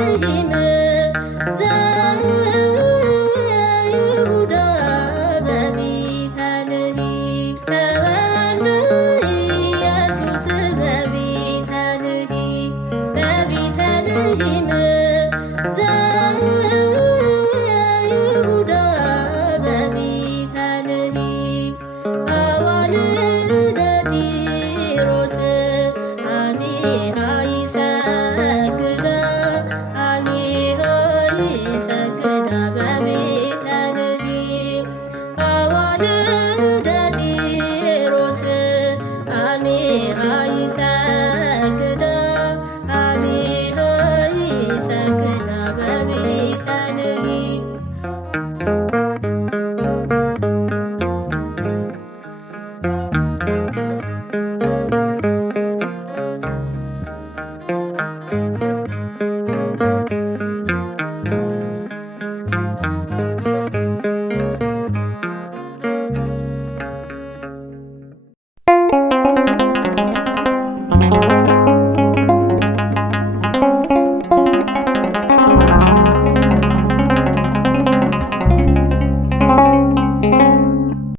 கையின Jesus.